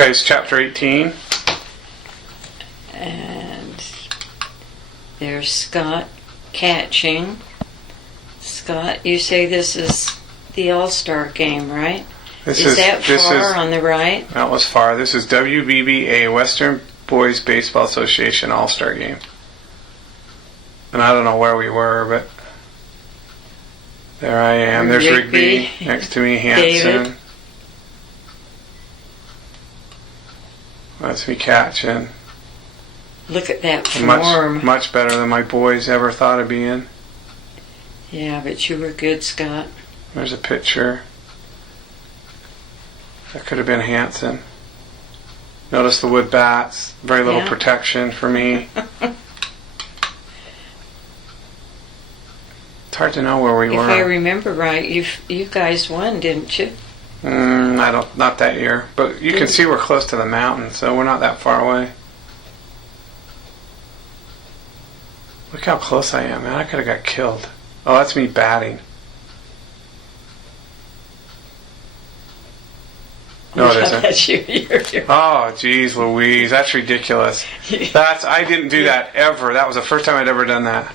Okay, it's chapter 18. And there's Scott catching. Scott, you say this is the All-Star game, right? Is that far on the right? That was far. This is WBBA, Western Boys Baseball Association All-Star Game. And I don't know where we were, but there I am. There's Rigby next to me, Hanson. David. That's me catching. Look at that form. Much better than my boys ever thought of being. Yeah, but you were good, Scott. There's a picture. That could have been Hanson. Notice the wood bats. Very little protection for me. It's hard to know where we were. If I remember right, you guys won, didn't you? Not that year. But you can see we're close to the mountain, so we're not that far away. Look how close I am, man. I could have got killed. Oh, that's me batting. No, it isn't. That's you. Oh, geez, Louise. That's ridiculous. I didn't do that ever. That was the first time I'd ever done that.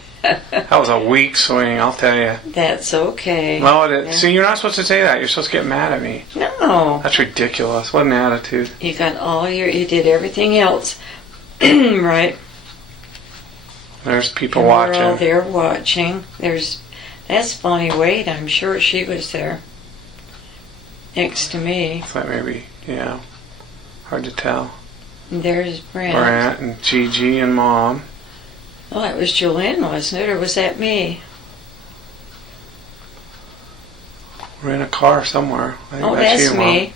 That was a weak swing, I'll tell you. That's okay. No, see, you're not supposed to say that. You're supposed to get mad at me. No. That's ridiculous. What an attitude. You did everything else right. There's people watching. We're all there watching. That's Bonnie Wade. I'm sure she was there next to me. That maybe, yeah. Hard to tell. And there's Brent. Brent and Gigi and Mom. Oh, that was Jolene, wasn't it? Or was that me? We're in a car somewhere. I think that's you, me. Mom.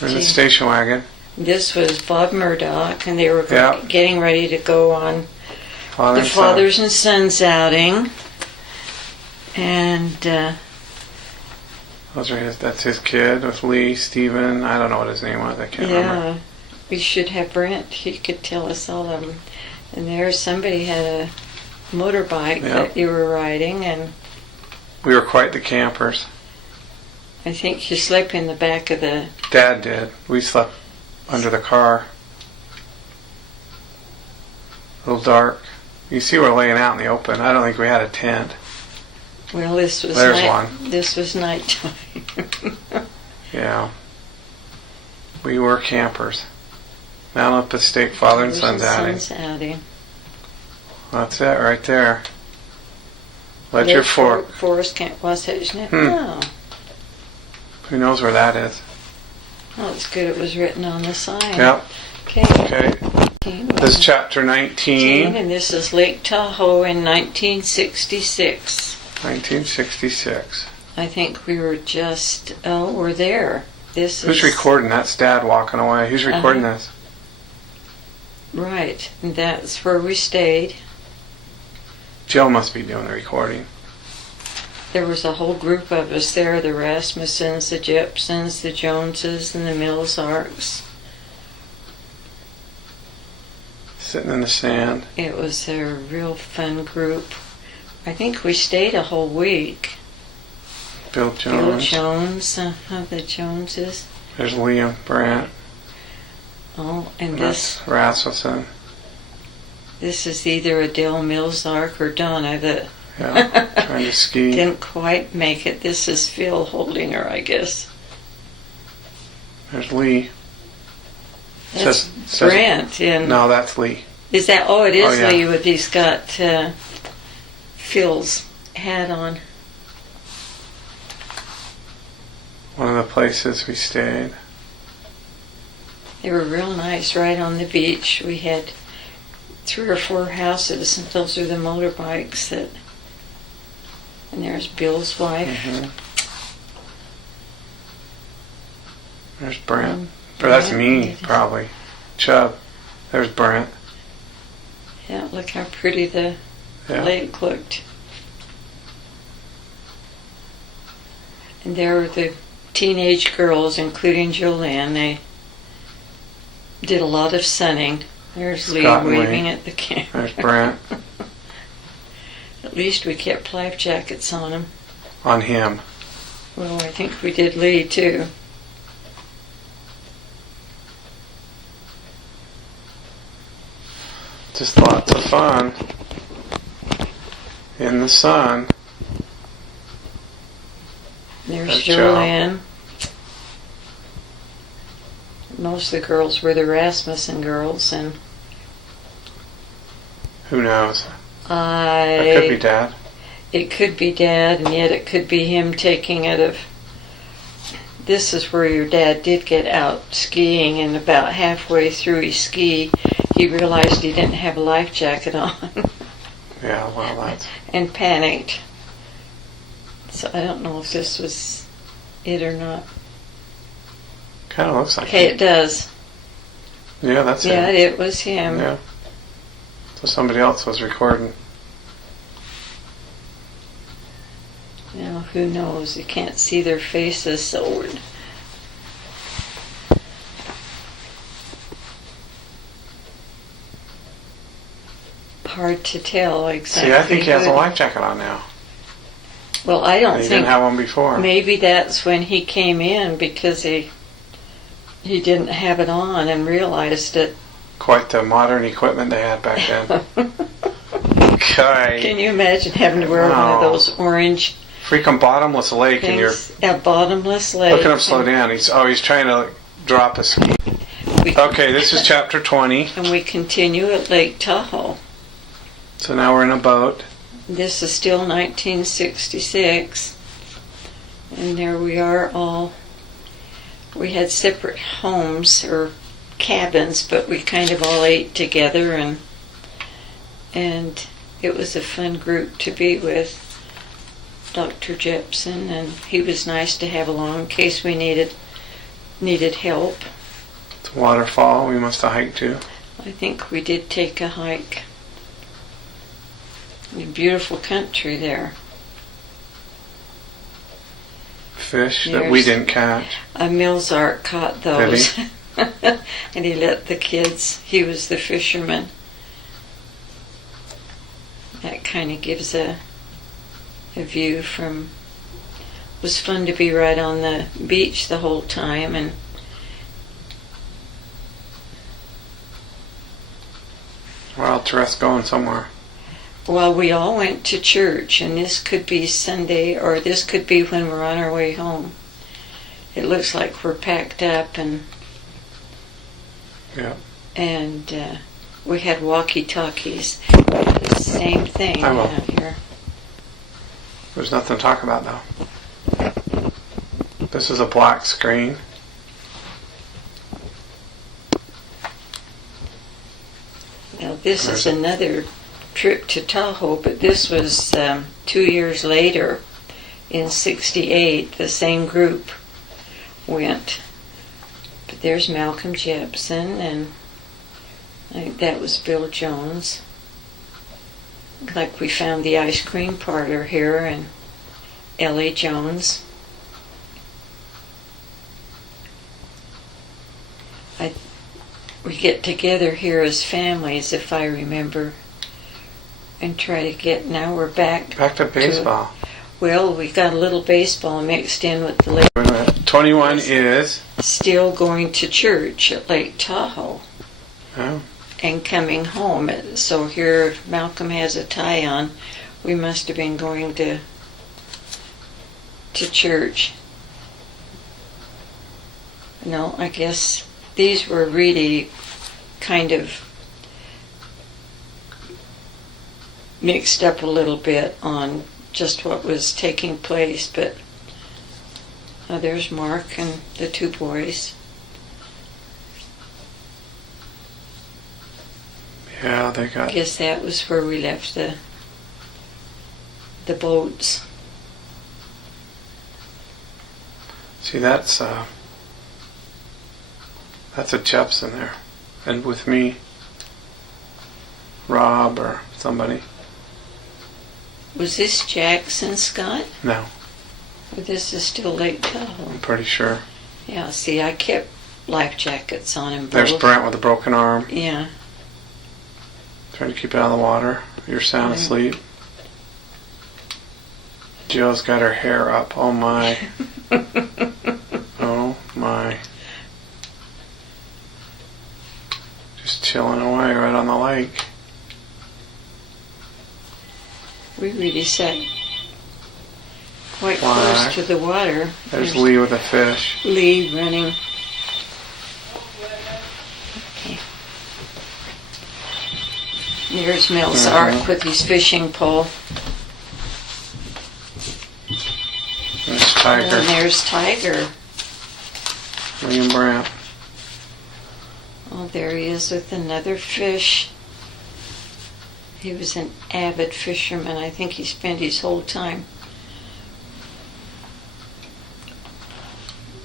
We're in the station wagon. This was Bob Murdoch, and they were getting ready to go on the Fathers and Sons outing. And that's his kid with Lee, Steven. I don't know what his name was. I can't remember. We should have Brent. He could tell us all of them. And there, somebody had a motorbike that you were riding, and we were quite the campers. I think you slept in the back of the... Dad did. We slept under the car. A little dark. You see we're laying out in the open. I don't think we had a tent. Well, this was This was nighttime. Yeah. We were campers. Mount Olympus State Father and Sons outing. That's it right there. Ledger Fork. Forest Camp Wasatch, isn't it? No. Who knows where that is? Oh, it's good it was written on the sign. Yep. Okay. This is chapter 19. And this is Lake Tahoe in 1966. 1966. I think we were we're there. Who's recording? That's Dad walking away. Who's recording this? Right. And that's where we stayed. Jill must be doing the recording. There was a whole group of us there, the Rasmussens, the Jepsons, the Joneses, and the Mills Arcs. Sitting in the sand. It was a real fun group. I think we stayed a whole week. Bill Jones. Bill Jones, the Joneses. There's Liam Brandt. Oh, and that's Rasmussen. This is either Adele Millsark or Donna that trying to ski. Didn't quite make it. This is Phil holding her, I guess. There's Lee. That's Brent. No, that's Lee. Is that? Oh, it is Lee with he's got Phil's hat on. One of the places we stayed. They were real nice right on the beach. We had 3 or 4 houses, and those are the motorbikes and there's Bill's wife. Mm-hmm. There's Brent. Or that's me, probably. Chubb. There's Brent. Yeah, look how pretty the lake looked. And there were the teenage girls, including Jolene. They did a lot of sunning. There's Scott Lee waving at the camera. There's Brent. At least we kept life jackets on him. On him. Well, I think we did Lee too. Just lots of fun in the sun. There's Joanne. Most of the girls were the Rasmussen girls, and who knows? It could be Dad. It could be Dad, and yet it could be him taking it of. This is where your dad did get out skiing, and about halfway through his ski, he realized he didn't have a life jacket on. Yeah, well, that's... and panicked. So I don't know if this was it or not. Kind of looks like okay, it does. Yeah, that's it. Yeah, it was him. Yeah. So somebody else was recording. Now, who knows? You can't see their faces, so hard to tell exactly. See, I think he has a life jacket on now. Well, I don't think... He didn't have one before. Maybe that's when he came in, because he didn't have it on and realized it. Quite the modern equipment they had back then. Okay. Can you imagine having to wear one of those orange... Freaking bottomless lake things, and you're... A bottomless lake. Look at him slow down. He's trying to drop a ski. Okay, this is chapter 20. And we continue at Lake Tahoe. So now we're in a boat. This is still 1966. And there we are all... We had separate homes or cabins, but we kind of all ate together, and it was a fun group to be with. Dr. Jepson, and he was nice to have along in case we needed help. It's a waterfall. We must have hiked to. I think we did take a hike. A beautiful country there. Fish that we didn't catch. Milzart caught those. Did he? And he let the kids. He was the fisherman. That kind of gives a view from... It was fun to be right on the beach the whole time, and we're all dressed going somewhere. Well, we all went to church, and this could be Sunday, or this could be when we're on our way home. It looks like we're packed up, and yeah. And we had walkie-talkies. Same thing out here. There's nothing to talk about, though. This is a black screen. Now, this is another trip to Tahoe, but this was 2 years later, in '68. The same group went. But there's Malcolm Jepson, and I think that was Bill Jones. Like we found the ice cream parlor here, and Ellie Jones. We get together here as families, if I remember, and try to get... Now we're back to baseball. Well, we got a little baseball mixed in with the lake. 21 is still going to church at Lake Tahoe. Oh. And coming home. So here Malcolm has a tie on. We must have been going to church. No, I guess these were really kind of mixed up a little bit on just what was taking place, but there's Mark and the two boys. Yeah, they got... I guess that was where we left the boats. See, that's a Jepson there. And with me, Rob or somebody. Was this Jackson, Scott? No. Or this is still Lake Tahoe? I'm pretty sure. Yeah, see, I kept life jackets on him both. There's Brent with a broken arm. Yeah. Trying to keep it out of the water. You're sound asleep. Jill's got her hair up. Oh my. Oh my. Just chilling away right on the lake. We really sat quite close to the water. There's Lee with a fish. Lee running. Okay. There's Mills Ark with his fishing pole. There's Tiger. And there's Tiger. William Brandt. Oh, there he is with another fish. He was an avid fisherman. I think he spent his whole time.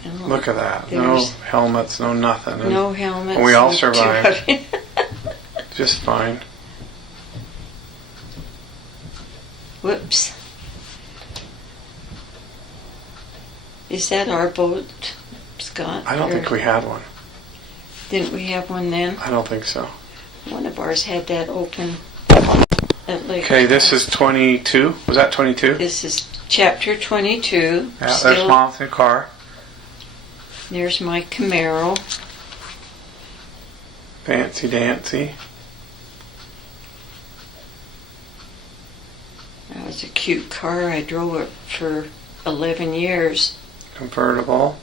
Oh, look at that. No helmets, no nothing. No helmets. And we all survived. Just fine. Whoops. Is that our boat, Scott? I don't think we had one. Didn't we have one then? I don't think so. One of ours had that open. Okay, this is 22. Was that 22? This is chapter 22. Yeah, there's Mom's new car. There's my Camaro. Fancy dancy. That was a cute car. I drove it for 11 years. Convertible.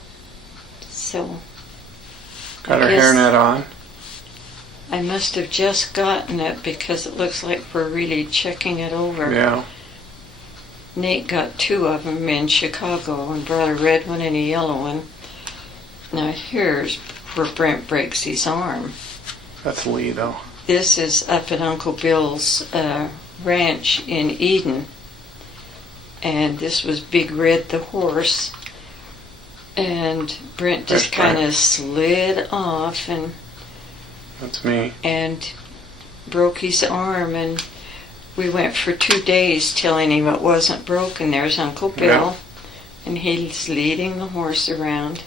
So. Got her hairnet on. I must have just gotten it because it looks like we're really checking it over. Yeah. Nate got 2 of them in Chicago and brought a red one and a yellow one. Now here's where Brent breaks his arm. That's Lee though. This is up at Uncle Bill's ranch in Eden. And this was Big Red the horse. And Brent just kind of slid off and that's me. And broke his arm, and we went for 2 days telling him it wasn't broken. There's Uncle Bill, and he's leading the horse around.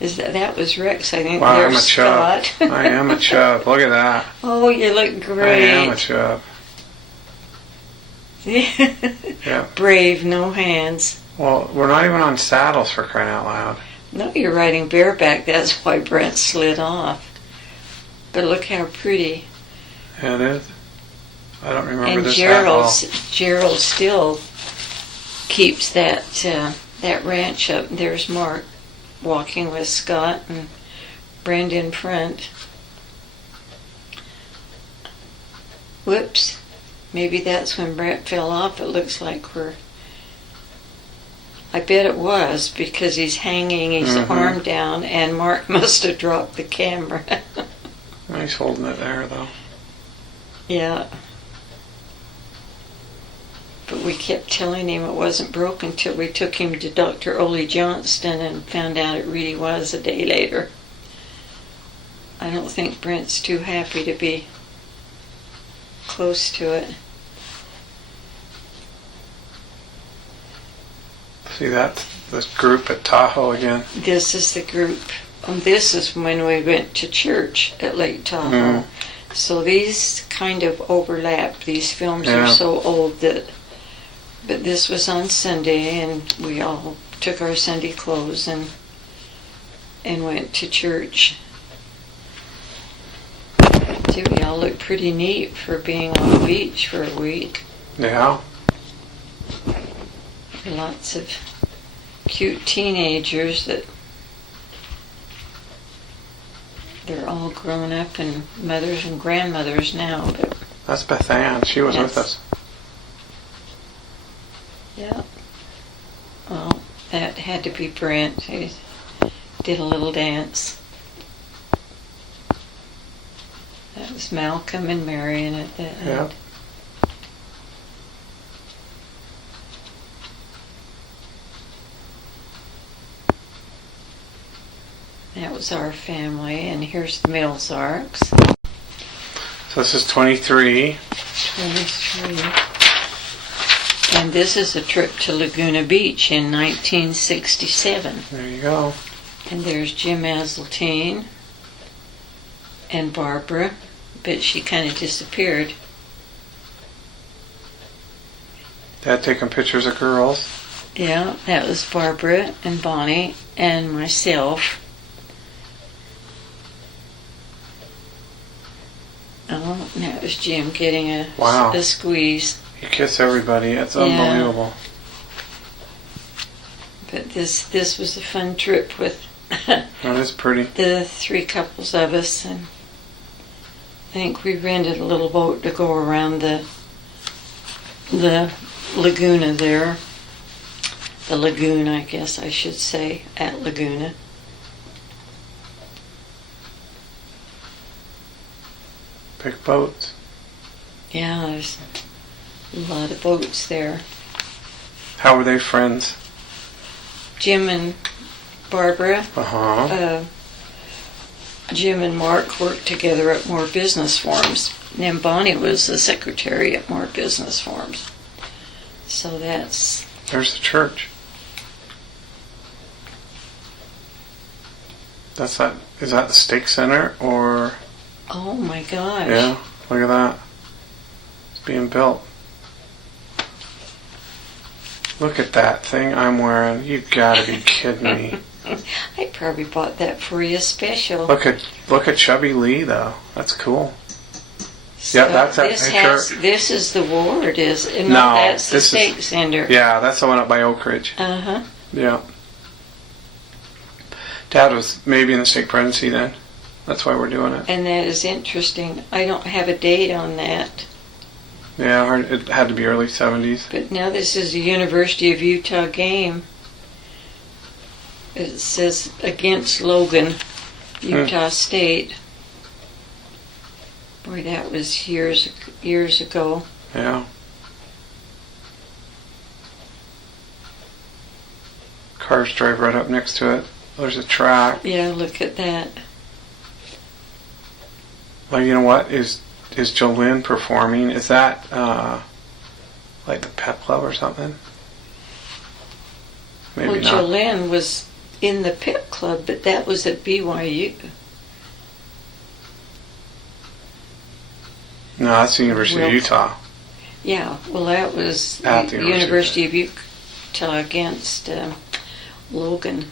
That was Rex, I think. Wow, there's I'm a chub. Scott. I am a chub. Look at that. Oh, you look great. I am a chub. Yeah. Brave, no hands. Well, we're not even on saddles for crying out loud. No, you're riding bareback. That's why Brent slid off. But look how pretty. Yeah, it is. I don't remember and this at all. Gerald still keeps that ranch up. There's Mark walking with Scott and Brenda in front. Whoops. Maybe that's when Brent fell off. It looks like we're... I bet it was because he's hanging his arm down and Mark must have dropped the camera. He's holding it there though. Yeah. But we kept telling him it wasn't broken till we took him to Dr. Ole Johnston and found out it really was a day later. I don't think Brent's too happy to be close to it. See, that's this group at Tahoe again. This is the group. This is when we went to church at Lake Tahoe. So these kind of overlap. These films are so old that... But this was on Sunday, and we all took our Sunday clothes and went to church. Gee, we all look pretty neat for being on the beach for a week. Yeah. Lots of cute teenagers that they're all grown up and mothers and grandmothers now. But that's Beth Ann. She was with us. Yeah. Well, that had to be Brent. He did a little dance. That was Malcolm and Marion at that end. That was our family, and here's the Mills Arks. So this is 23. 23. And this is a trip to Laguna Beach in 1967. There you go. And there's Jim Azeltine and Barbara, but she kind of disappeared. Dad taking pictures of girls. Yeah, that was Barbara and Bonnie and myself. Oh, that was Jim getting a squeeze. He kissed everybody. It's unbelievable. But this was a fun trip with that is pretty. The 3 couples of us, and I think we rented a little boat to go around the Laguna there. The lagoon, I guess I should say, at Laguna. Big boats. Yeah, there's a lot of boats there. How were they friends? Jim and Barbara. Uh-huh. Jim and Mark worked together at More Business Forums. And Bonnie was the secretary at More Business Forums. So that's... There's the church. Is that the Stake Center or... Oh my gosh. Yeah, look at that. It's being built. Look at that thing I'm wearing. You gotta be kidding me. I probably bought that for you special. Look at Chubby Lee though. That's cool. Yeah, that's that picture. This is the ward, no, that's the Stake Center. Yeah, that's the one up by Oak Ridge. Uh-huh. Yeah. Dad was maybe in the stake presidency then. That's why we're doing it. And that is interesting. I don't have a date on that. Yeah, I heard it had to be early 70s. But now this is a University of Utah game. It says against Logan, Utah State. Boy, that was years ago. Yeah. Cars drive right up next to it. There's a track. Yeah, look at that. Well, you know what? Is Jolynn performing? Is that like the pep club or something? Maybe not. Jolynn was in the pep club, but that was at BYU. No, that's the University of Utah. Yeah, well, that was at the University of Utah against Logan.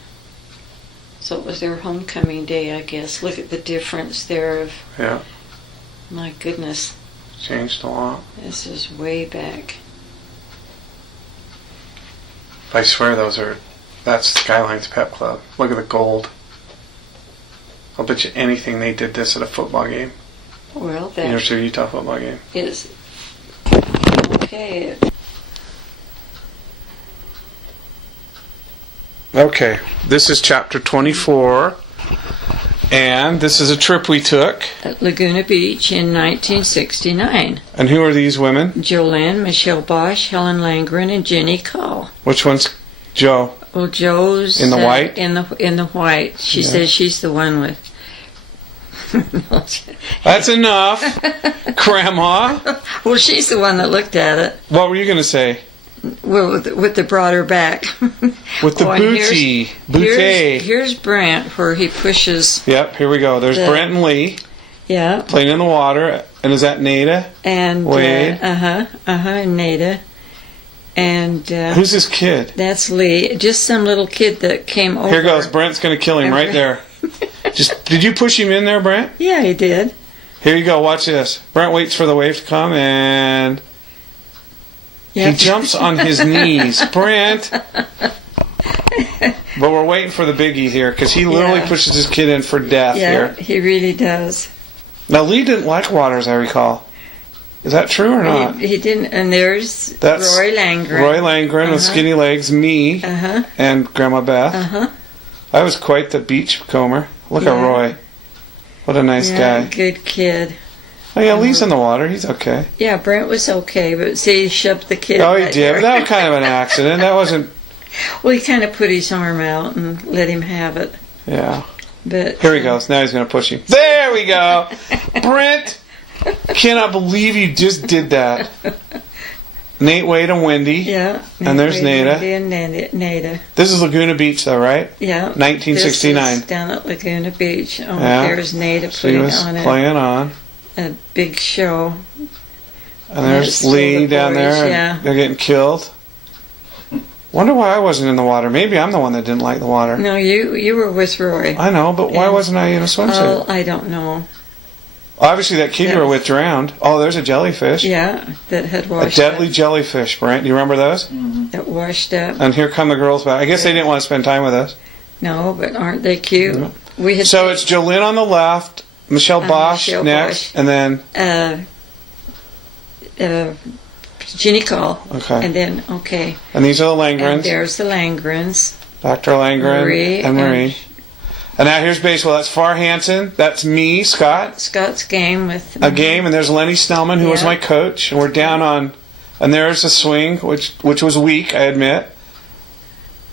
So it was their homecoming day, I guess. Look at the difference there of... Yeah. My goodness. Changed a lot. This is way back. I swear that's Skyline's pep club. Look at the gold. I'll bet you anything they did this at a football game. Well, that University of Utah football game. Is okay. Okay, this is chapter 24, and this is a trip we took. At Laguna Beach in 1969. And who are these women? Jolynn, Michelle Bosch, Helen Langren, and Jenny Call. Which one's Joe? Well, Joe's... In the white? In the white. She says she's the one with... That's enough, Grandma. Well, she's the one that looked at it. What were you going to say? Well, with the broader back. With the booty. Here's Brent, where he pushes... Yep, here we go. There's Brent and Lee. Yeah. Playing in the water. And is that Nada? And... Wade. And Nada. And... who's this kid? That's Lee. Just some little kid that came over. Here goes. Brent's going to kill him right there. Did you push him in there, Brent? Yeah, he did. Here you go. Watch this. Brent waits for the wave to come, and he jumps on his knees. Brent. But we're waiting for the biggie here, because he literally pushes his kid in for death here. Yeah, he really does. Now, Lee didn't like water, as I recall. Is that true or not? He didn't. And that's Roy Langren. Roy Langren with skinny legs, me, and Grandma Beth. I was quite the beachcomber. Look at Roy. What a nice guy. Good kid. Oh, yeah, Lee's in the water. He's okay. Yeah, Brent was okay, but see, he shoved the kid. Oh, he did. But that was kind of an accident. That wasn't... Well, he kind of put his arm out and let him have it. Yeah. But here he goes. Now he's going to push him. There we go. Brent, cannot believe you just did that. Nate, Wade, and Wendy. Yeah. And there's Nada. And Nada. This is Laguna Beach, though, right? Yeah. 1969. This is down at Laguna Beach. Oh, there's Nada putting on playing on a big show. And there's Lee down there. And they're getting killed. Wonder why I wasn't in the water. Maybe I'm the one that didn't like the water. No, you were with Roy. I know, but why wasn't I in a swimsuit? Oh, I don't know. Obviously, that kid you were with drowned. Oh, there's a jellyfish. Yeah, that had washed up. A deadly up. jellyfish, Brent. Do you remember those? Mm-hmm. That washed up. And here come the girls back. I guess they didn't want to spend time with us. No, but aren't they cute? Mm-hmm. It's Jolynn on the left, Michelle Bosch Michelle next, Bosch. and then... Ginny Call. Okay. And then, okay. And these are the Langrens. And there's the Langrens. Dr. Langren Marie and Marie. And now here's baseball. That's Far Hansen. That's me, Scott. Scott's game with... A game, and there's Lenny Snellman, who was my coach. And we're down on... And there's a swing, which was weak, I admit.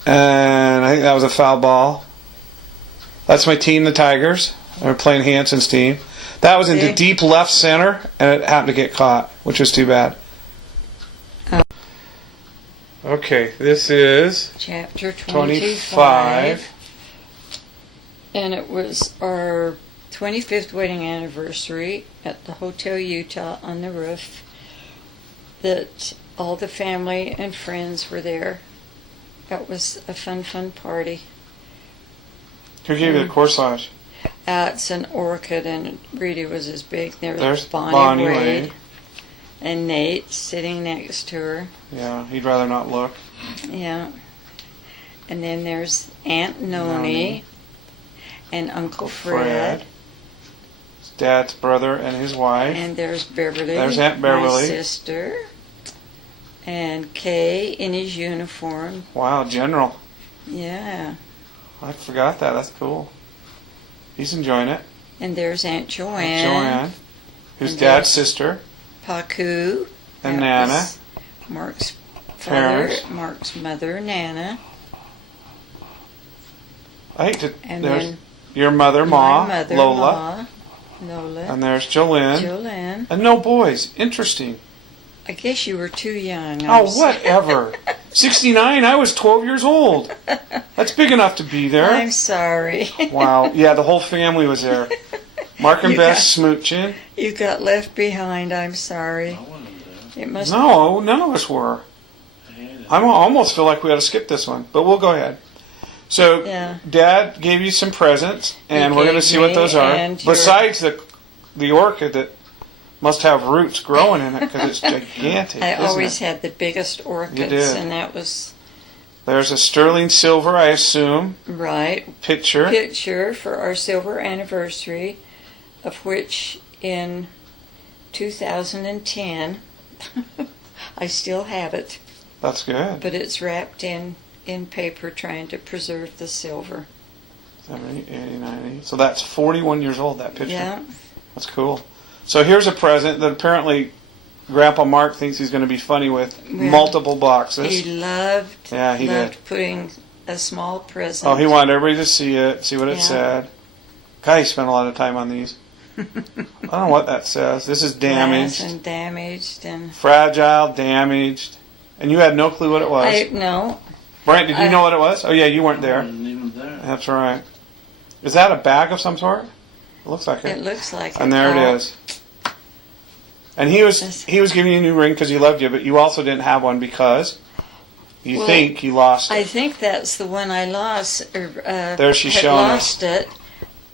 And I think that was a foul ball. That's my team, the Tigers. We're playing Hansen's team. That was into deep left center, and it happened to get caught, which was too bad. Okay, this is... Chapter 25. And it was our 25th wedding anniversary at the Hotel Utah on the roof. That all the family and friends were there. It was a fun party. Who gave you the corsage? It's an orchid, and Rita was as big. There's Bonnie Wade. And Nate sitting next to her. Yeah, he'd rather not look. Yeah. And then there's Aunt Noni and Uncle Fred. His dad's brother and his wife. And there's Beverly. There's Aunt Beverly. My sister. And Kay in his uniform. Wow, General. Yeah. I forgot that. That's cool. He's enjoying it. And there's Aunt Joanne. Aunt Joanne. Who's Dad's sister. Paku. And Nana. Mark's father. Mark's mother, Nana. I hate to... And there's then your mother, Ma. My mother, Lola. Lola. And there's Jolynn. And no boys. Interesting. I guess you were too young. Whatever. 69, I was 12 years old. That's big enough to be there. I'm sorry. Wow. Yeah, the whole family was there. Mark and Beth smooching. You got left behind. I'm sorry. It must. No, none of us were. I almost feel like we ought to skip this one, but we'll go ahead. So, Dad gave you some presents, and we're going to see what those are. Besides the orchid that must have roots growing in it because it's gigantic. I always had the biggest orchids, you did. And that was... There's a sterling silver, I assume. Right. Picture for our silver anniversary, of which in 2010, I still have it. That's good. But it's wrapped in paper trying to preserve the silver. 70, 80, 90. So that's 41 years old, that picture. Yeah. That's cool. So here's a present that apparently Grandpa Mark thinks he's going to be funny with. Multiple boxes. He loved putting a small present. Oh, he wanted everybody to see it, see what it said. God, he spent a lot of time on these. I don't know what that says. This is damaged. Glass and damaged. And fragile, damaged. And you had no clue what it was. No. Brent, did you know what it was? Oh, yeah, you weren't there. I wasn't even there. That's right. Is that a bag of some sort? It looks like it. It looks like it. And there it is. And he was giving you a new ring because he loved you, but you also didn't have one because you think you lost it. I think that's the one I lost. There she's showing lost it,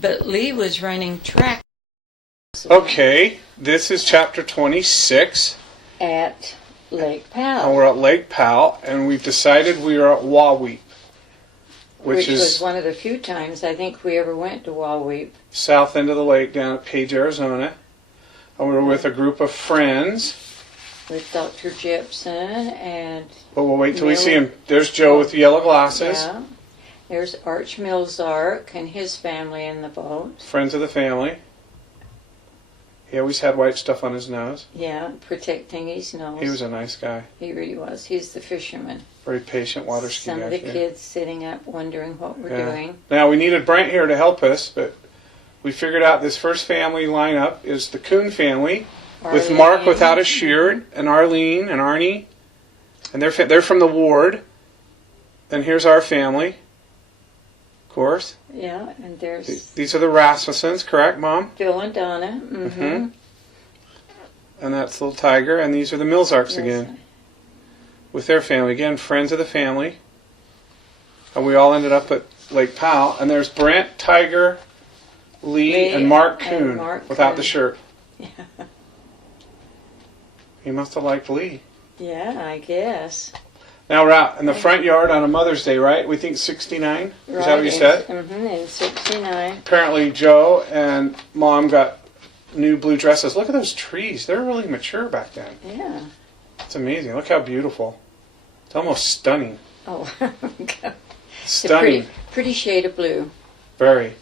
but Lee was running track. Okay, this is chapter 26. At Lake Powell. And we're at Lake Powell, and we've decided we are at Wahweap. Which was one of the few times I think we ever went to Wahweap. South end of the lake down at Page, Arizona. And we were with a group of friends. With Dr. Jepson and... But we'll wait till we see him. There's Joe with the yellow glasses. Yeah. There's Arch Milzark and his family in the boat. Friends of the family. He always had white stuff on his nose. Yeah, protecting his nose. He was a nice guy. He really was. He's the fisherman. Very patient water ski guy. Some of the kids sitting up wondering what we're doing. Now, we needed Brent here to help us, but we figured out this first family lineup is the Kuhn family, with Mark without a shirt, and Arlene and Arnie. And they're from the ward. Then here's our family, of course. Yeah, and there's... These are the Rasmussens, correct, Mom? Phil and Donna. Mm-hmm. And that's little Tiger, and these are the Milzarks again. With their family. Again, friends of the family. And we all ended up at Lake Powell. And there's Brent, Tiger, Lee and Mark Kuhn without the shirt. Yeah. He must have liked Lee. Yeah, I guess. Now we're out in the front yard on a Mother's Day, right? We think 69? Is that what you said? Mm-hmm, in 69. Apparently Joe and Mom got new blue dresses. Look at those trees. They're really mature back then. Yeah. It's amazing. Look how beautiful. It's almost stunning. Oh, stunning. Pretty shade of blue. Very.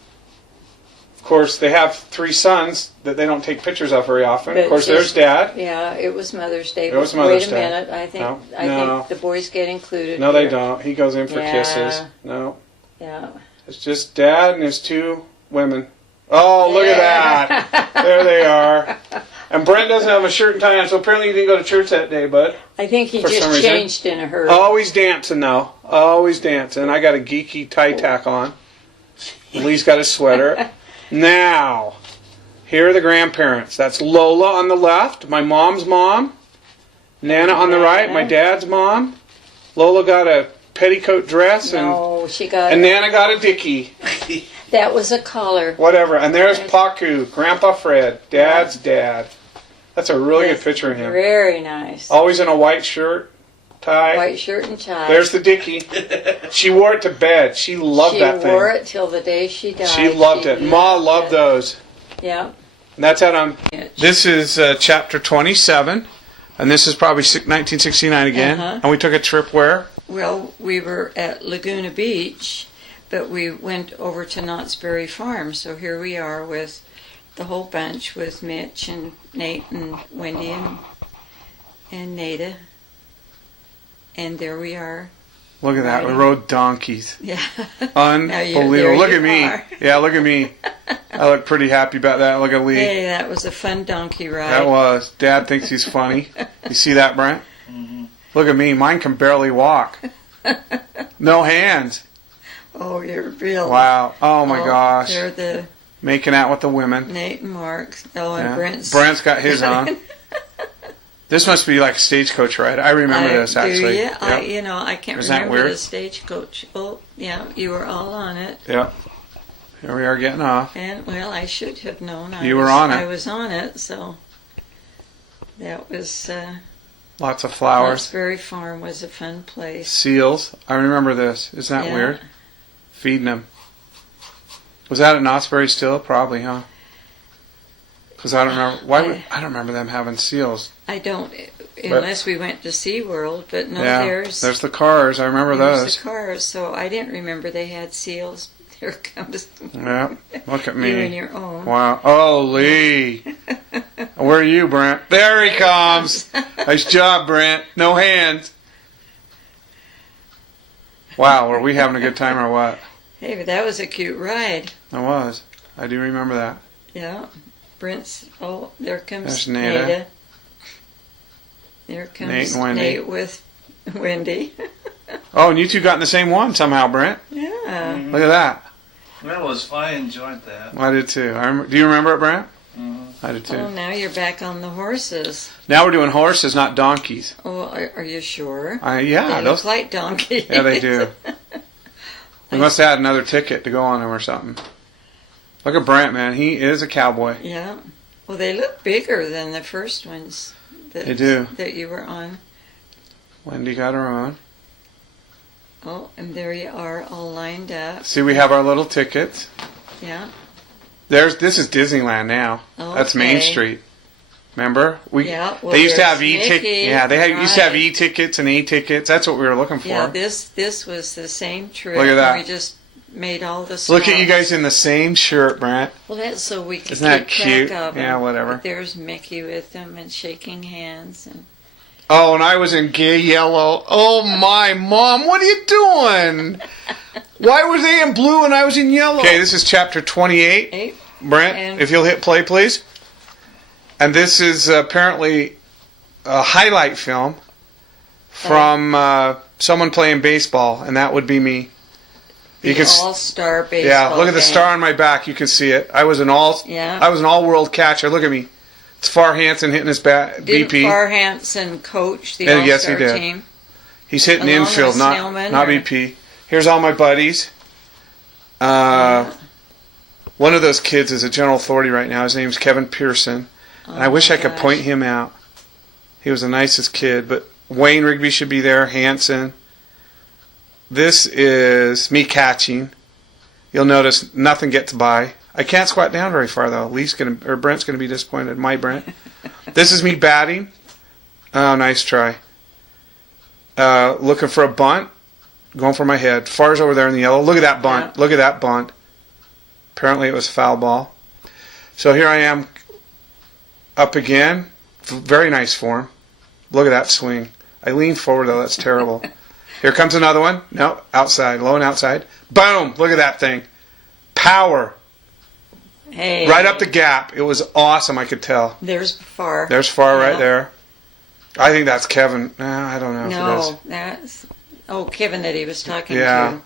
Of course, they have 3 sons that they don't take pictures of very often. But of course, there's Dad. Yeah, it was Mother's Day. It was Mother's Day. Wait a minute. I think the boys get included. No, they don't. He goes in for kisses. No. Yeah. It's just Dad and his 2 women. Oh, look at that. There they are. And Brent doesn't have a shirt and tie on, so apparently he didn't go to church that day, but I think he just changed in a hurry. Always dancing, though. Always dancing. I got a geeky tie tack on. Lee's got a sweater. Now, here are the grandparents. That's Lola on the left, my mom's mom. Nana on the right, my dad's mom. Lola got a petticoat dress. And Nana got a dickie. That was a collar. Whatever. And there's Paku, Grandpa Fred, Dad's dad. That's a really good picture of him. Very nice. Always in a white shirt, tie. White shirt and tie. There's the dickie. She wore it to bed. She loved that thing. She wore it till the day she died. She loved it. Ma loved those. Yeah. And that's how This is chapter 27. And this is probably 1969 again. And we took a trip where? Well, we were at Laguna Beach, but we went over to Knott's Berry Farm. So here we are with the whole bunch, with Mitch and Nate and Wendy and Nada. And there we are. Look at that. We rode donkeys. Yeah. Unbelievable. Look at me. Yeah, look at me. I look pretty happy about that. Look at Lee. Hey, that was a fun donkey ride. That was. Dad thinks he's funny. You see that, Brent? Mm-hmm. Look at me. Mine can barely walk. No hands. Oh, you're real. Wow. Oh, my gosh. They're the... Making out with the women. Nate and Mark. Oh, and Brent's got his on. This must be like a stagecoach ride. I remember this, actually. Do you? Yep. I can't remember the stagecoach. Oh, yeah, you were all on it. Yep. Here we are getting off. And, well, I should have known. You were on it. I was on it, so that was... Lots of flowers. Knott's Berry Farm was a fun place. Seals. I remember this. Isn't that weird? Feeding them. Was that at Knott's Berry still? Probably, huh? Because I don't remember. I don't remember them having seals. I don't, unless we went to SeaWorld. But no, there's the cars. I remember those. There's the cars. So I didn't remember they had seals. Here comes. Yeah, look at me. You and your own. Wow. Oh, Lee. Where are you, Brent? There he comes. Nice job, Brent. No hands. Wow, were we having a good time or what? Hey, but that was a cute ride. It was. I do remember that. Yeah. Brent's, there comes There's Nada. There comes Nate and Wendy. Nate with Wendy. Oh, and you two got in the same one somehow, Brent. Yeah. Mm-hmm. Look at that. Well, it was fun. I enjoyed that. I did too. Do you remember it, Brent? Mm-hmm. I did too. Oh, now you're back on the horses. Now we're doing horses, not donkeys. Oh, are you sure? Yeah. They look like donkeys. Yeah, they do. We must have had another ticket to go on them or something. Look at Brent, man. He is a cowboy. Yeah. Well, they look bigger than the first ones they do. That you were on. Wendy got her own. Oh, and there you are, all lined up. See, we have our little tickets. Yeah. This is Disneyland now. Okay. That's Main Street. Remember? They used to have e-tickets. Yeah, used to have e-tickets and e-tickets. That's what we were looking for. Yeah, this was the same trip. Look at that. We just made all the stops. Look at you guys in the same shirt, Brent. Well, that's so we can Isn't that keep cute? track of them. Yeah, whatever. But there's Mickey with them and shaking hands. Oh, and I was in gay yellow. Oh, my Mom, what are you doing? Why were they in blue and I was in yellow? Okay, this is chapter 28. Brent, if you'll hit play, please. And this is apparently a highlight film from someone playing baseball, and that would be me. You can all-star baseball. Yeah, look at the star on my back. You can see it. I was an all-world catcher. Look at me. It's Far Hansen hitting his BP. Did Far Hansen coach the all-star yes, he did. team? He's hitting infield, not BP. Here's all my buddies. One of those kids is a general authority right now. His name's Kevin Pearson. And I wish I could point him out. He was the nicest kid. But Wayne Rigby should be there. Hanson. This is me catching. You'll notice nothing gets by. I can't squat down very far though. Brent's gonna be disappointed. My Brent. This is me batting. Oh, nice try. Looking for a bunt. Going for my head. Far's over there in the yellow. Look at that bunt. Look at that bunt. Apparently it was foul ball. So here I am up again. Very nice form. Look at that swing. I lean forward though. That's terrible. Here comes another one. No, outside. Low and outside. Boom. Look at that thing. Power. Hey. Right up the gap. It was awesome, I could tell. There's Far. There's Far right there. I think that's Kevin. I don't know if it is. No, that's... Oh, Kevin that he was talking to.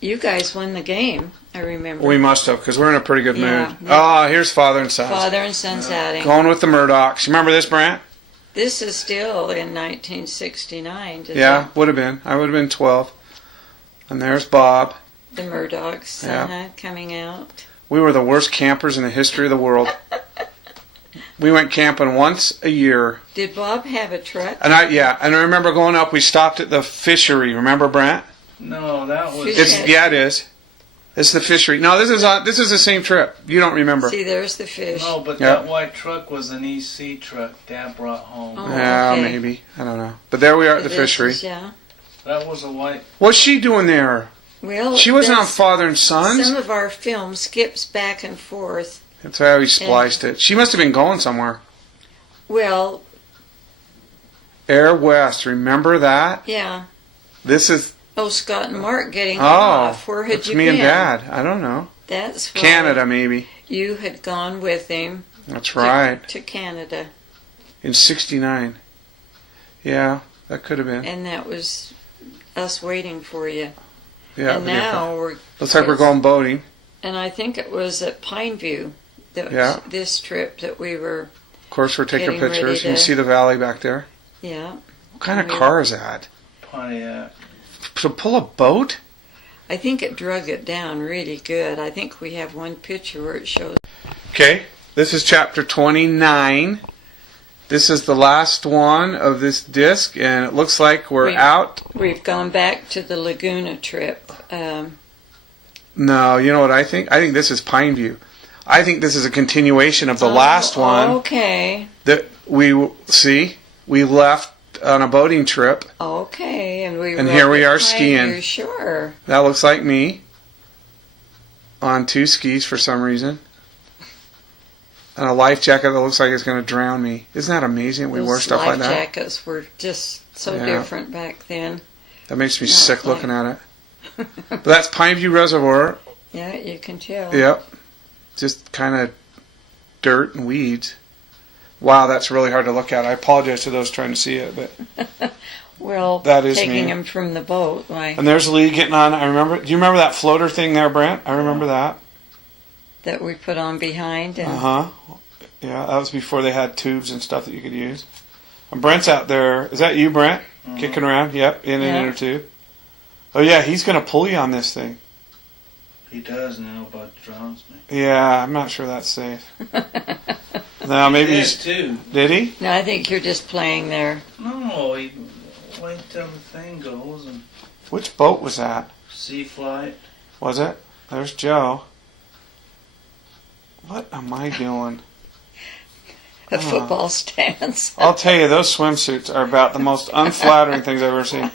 You guys won the game, I remember. We must have, because we're in a pretty good mood. Oh, here's Father and Sons. Father and Sons outing. Going with the Murdochs. You remember this, Brant? This is still in 1969. Yeah, would have been. I would have been 12. And there's Bob. The Murdochs coming out. We were the worst campers in the history of the world. We went camping once a year. Did Bob have a truck? And I remember going up. We stopped at the fishery. Remember, Brant? No, that was. It is. It's the fishery. No, this is the same trip. You don't remember. See, there's the fish. No, but that white truck was an EC truck Dad brought home. Oh, yeah, maybe. I don't know. But there we are at the fishery. Yeah. That was a white. What's she doing there? Well, she wasn't on Father and Sons. Some of our film skips back and forth. That's how we spliced it. She must have been going somewhere. Well, Air West, remember that? Yeah. This is... Oh, Scott and Mark getting off. Where had you me been? And Dad. I don't know. That's Canada, maybe. You had gone with him. That's right. To Canada. In 69. Yeah, that could have been. And that was us waiting for you. Yeah. And now we're... Looks like we're going boating. And I think it was at Pineview. This trip that we were... Of course, we're taking pictures. You can see the valley back there. Yeah. What kind of car is that? Pontiac. To pull a boat? I think it drug it down really good. I think we have one picture where it shows. Okay, this is chapter 29. This is the last one of this disc, and it looks like we're out. We've gone back to the Laguna trip. No, you know what I think? I think this is Pineview. I think this is a continuation of the last one. Okay. That we left on a boating trip. Okay, and here we are skiing. Sure. That looks like me on 2 skis for some reason. And a life jacket that looks like it's going to drown me. Isn't that amazing? We wore stuff like that. Life jackets were just so different back then. That makes me sick looking at it. But that's Pineview Reservoir. Yeah, you can tell. Yep. Just kind of dirt and weeds. Wow, that's really hard to look at. I apologize to those trying to see it, but well, that is taking me. him from the boat, like. And there's Lee getting on. I remember. Do you remember that floater thing there, Brent? I remember that. That we put on behind. And Yeah, that was before they had tubes and stuff that you could use. And Brent's out there. Is that you, Brent? Mm-hmm. Kicking around? Yep, in an inner tube. Oh yeah, he's going to pull you on this thing. He does now, but drowns me. Yeah, I'm not sure that's safe. No, maybe he's too. Did he? No, I think you're just playing there. No, he wait till the thing goes and. Which boat was that? Sea Flight. Was it? There's Joe. What am I doing? A football stance. I'll tell you, those swimsuits are about the most unflattering things I've ever seen.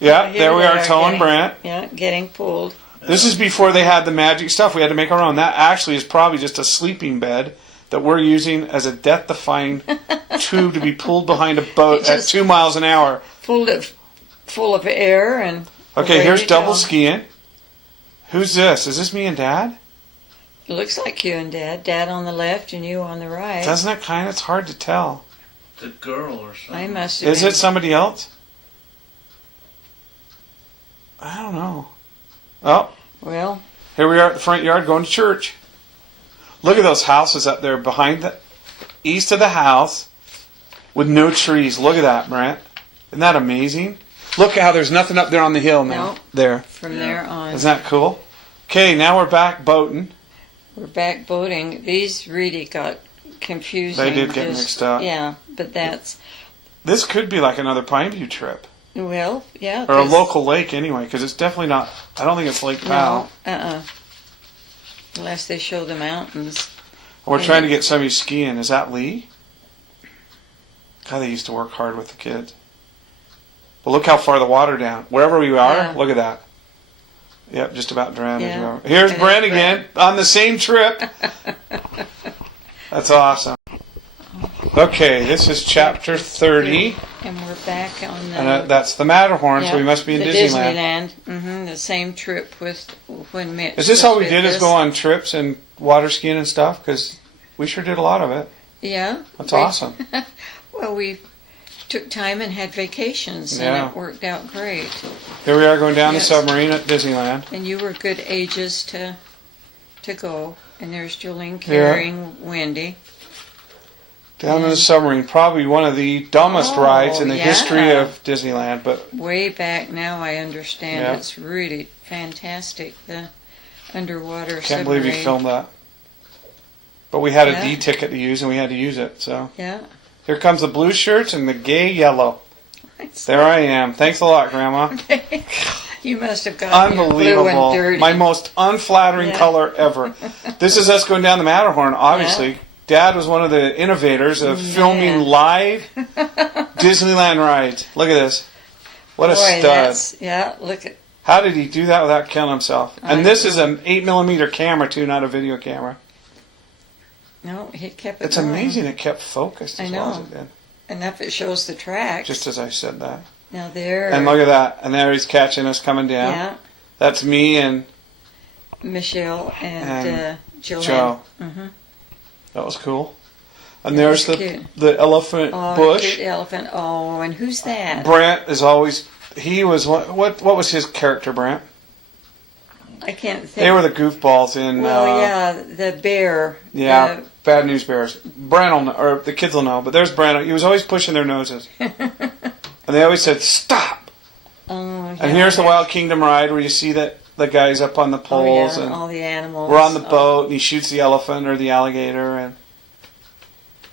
Yeah, there we are, towing Brent. Yeah, getting pulled. This is before they had the magic stuff. We had to make our own. That actually is probably just a sleeping bed that we're using as a death-defying tube to be pulled behind a boat at 2 miles an hour. Full of air and. Okay, here's double skiing. Who's this? Is this me and Dad? It looks like you and Dad. Dad on the left and you on the right. Doesn't it kind of? It's hard to tell. The girl or something. I must have. Is it somebody else? I don't know. Oh. Well. Here we are at the front yard going to church. Look at those houses up there behind the east of the house with no trees. Look at that, Brent. Isn't that amazing? Look how there's nothing up there on the hill now. Nope. There. From there on. Isn't that cool? Okay, now we're back boating. We're back boating. These really got confusing. They did get mixed up. Yeah, but that's... This could be like another Pineview trip. Well, yeah. Or a local lake anyway, because it's definitely not... I don't think it's Lake Powell. No, unless they show the mountains. We're trying to get somebody skiing. Is that Lee? God, they used to work hard with the kids. But look how far the water down. Wherever we are, look at that. Yep, just about drowned. Yeah. Here's Brent again on the same trip. That's awesome. Okay, this is chapter 30. And we're back on the... And that's the Matterhorn, so we must be in Disneyland. Mm-hmm, the same trip with when Mitch... Is this all we did, is go on trips and water skiing and stuff? Because we sure did a lot of it. Yeah. That's awesome. Well, we took time and had vacations, and it worked out great. Here we are going down the submarine at Disneyland. And you were good ages to go. And there's Jolene carrying Wendy. Down in the submarine, probably one of the dumbest rides in the history of Disneyland. But way back now, I understand it's really fantastic, the underwater submarine. Can't believe you filmed that. But we had a D ticket to use, and we had to use it. So here comes the blue shirts and the gay yellow. There I am. Thanks a lot, Grandma. You must have got unbelievable. Blue and dirty. My most unflattering color ever. This is us going down the Matterhorn, obviously. Dad was one of the innovators of filming live Disneyland rides. Look at this. What a stud. Look at... How did he do that without killing himself? And this is an 8mm camera, too, not a video camera. No, he kept it It's going. amazing it kept focused as well as it did. And if it shows the tracks. Just as I said that. Now there. And look at that. And there he's catching us coming down. Yeah. That's me and... Michelle and Joanne. Joe. Mm-hmm. That was cool. And there's the elephant bush. Cute elephant. Oh, and who's that? Brent is always... He was... What was his character, Brent? I can't think. They were the goofballs in... the bear. Yeah, Bad News Bears. Brent will know, or the kids will know, but there's Brent. He was always pushing their noses. And they always said, stop! And here's the Wild Kingdom ride where you see that the guys up on the poles. And all the animals. We're on the boat, and he shoots the elephant or the alligator.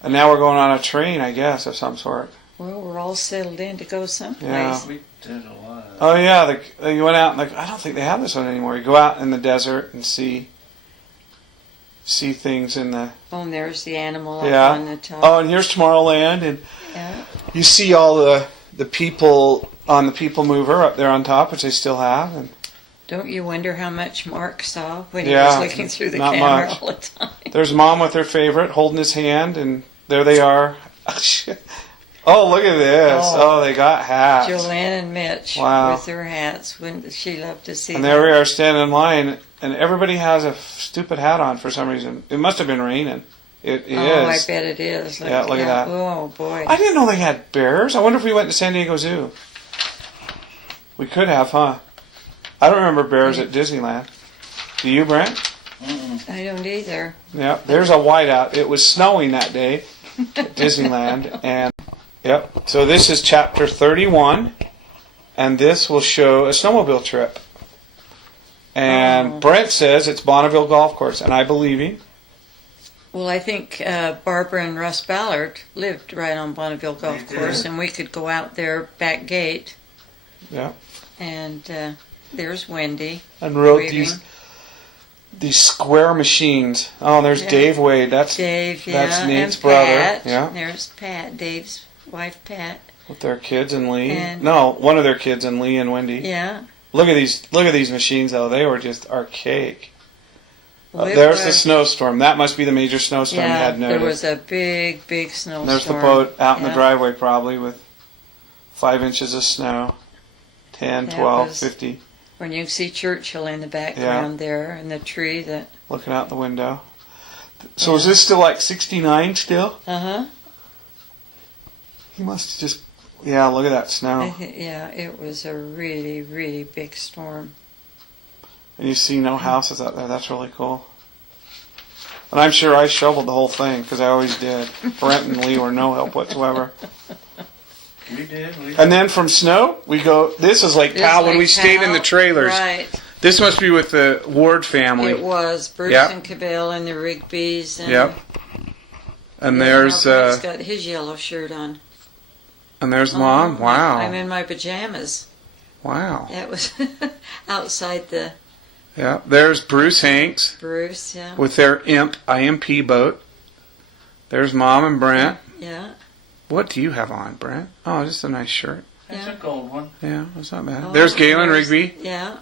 And now we're going on a train, I guess, of some sort. Well, we're all settled in to go someplace. Yeah. We did a lot of that. Oh, yeah. You went out, and I don't think they have this one anymore. You go out in the desert and see things in the... Oh, and there's the animal up on the top. Oh, and here's Tomorrowland, and you see all the people on the People Mover up there on top, which they still have. And don't you wonder how much Mark saw when he was looking through the camera all the time? There's Mom with her favorite holding his hand, and there they are. Oh, look at this. Oh, they got hats. Joanne and Mitch with their hats. Wouldn't she loved to see And there we are standing in line, and everybody has a stupid hat on for some reason. It must have been raining. It is. Oh, I bet it is. Look at that. Oh, boy. I didn't know they had bears. I wonder if we went to San Diego Zoo. We could have, huh? I don't remember bears at Disneyland. Do you, Brent? Mm-mm. I don't either. Yeah, there's a whiteout. It was snowing that day at Disneyland, and so this is chapter 31, and this will show a snowmobile trip. And Brent says it's Bonneville Golf Course, and I believe him. Well, I think Barbara and Russ Ballard lived right on Bonneville Golf Course, and we could go out their back gate. Yeah. And there's Wendy. And rode these square machines. Oh, there's Dave Wade. That's Dave, that's Nate's and brother. Pat. Yeah. There's Pat, Dave's wife, Pat. With their kids and Lee. And one of their kids and Lee and Wendy. Yeah. Look at these machines though. They were just archaic. There's the snowstorm. That must be the major snowstorm you had noticed. There was a big, big snowstorm. And there's the boat out in the driveway probably with 5 inches of snow. 10, 12, 50. When you see Churchill in the background there and the tree that... Looking out the window. So is this still like 69 still? Uh-huh. He must have just... Yeah, look at that snow. Yeah, it was a really, really big storm. And you see no houses out there. That's really cool. And I'm sure I shoveled the whole thing, because I always did. Brent and Lee were no help whatsoever. We did. And then from snow, we go... This is Lake Powell when we stayed in the trailers. Right. This must be with the Ward family. It was Bruce and Cabell and the Rigbys. And yep. And there's Brent's got his yellow shirt on. And there's Mom. Wow. I'm in my pajamas. Wow. That was outside the. Yeah. There's Bruce Hanks. Bruce, yeah. With their IMP boat. There's Mom and Brent. Yeah. What do you have on, Brent? Oh, just a nice shirt. It's a gold one. Yeah, that's not bad. There's Galen Rigby. Yeah.